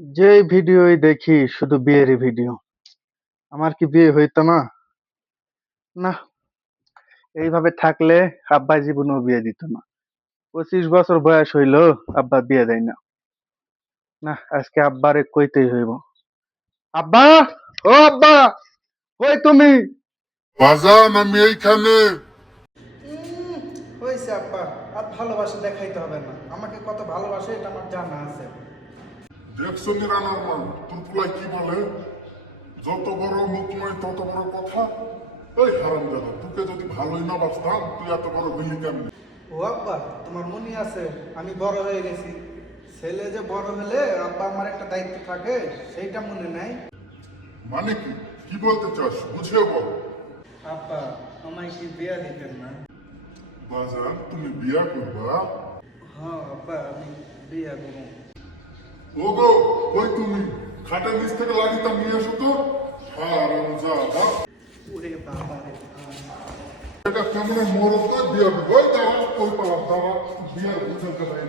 যেই ভিডিওই দেখি শুধু বিয়েরই ভিডিও। আমার কি বিয়ে হইতো না? না, এইভাবে থাকলে আব্বা জীবনেও বিয়ে দিত না। 25 বছর বয়স হইলো, আব্বা বিয়ে দেয় না। না, আজকে আব্বারে কইতেই হইব। আব্বা, ও আব্বা, কই তুমি? বাজান আমি এইখানে। হয়েছে আব্বা, আর ভালোবাসা দেখাইতে হবে না। আমাকে কত ভালোবাসে এটা আমার জানা আছে। দেখছো নিরানোর মান তোর পোলাই কি বলে? যত বড় মুখ নয় তত বড় কথা। এই হারাম দাদা, তোকে যদি ভালোই না বাসতাম তুই এত বড় হইলি কেমনি? ও আব্বা, তোমার মনে আছে আমি বড় হয়ে গেছি। ছেলে যে বড় হলে আব্বা আমার একটা দায়িত্ব থাকে, সেইটা মনে নাই। মানে কি কি বলতে চাস বুঝিয়ে বল। আব্বা, আমায় কি বিয়া দিতেন না? বাজান তুমি বিয়া করবা? হ্যাঁ আব্বা, আমি বিয়া করব। ও গো, ওই তুমি খাটের নিচ থেকে লাঠিটা নিয়ে এসো তো। হারাম দাদা, ওরে বাবা রে। এটা কেমন মরদ বিয়া করবো? ওই দাওয়া ওই পাওয়া দাওয়া বিয়ার বুঝাতে পারি।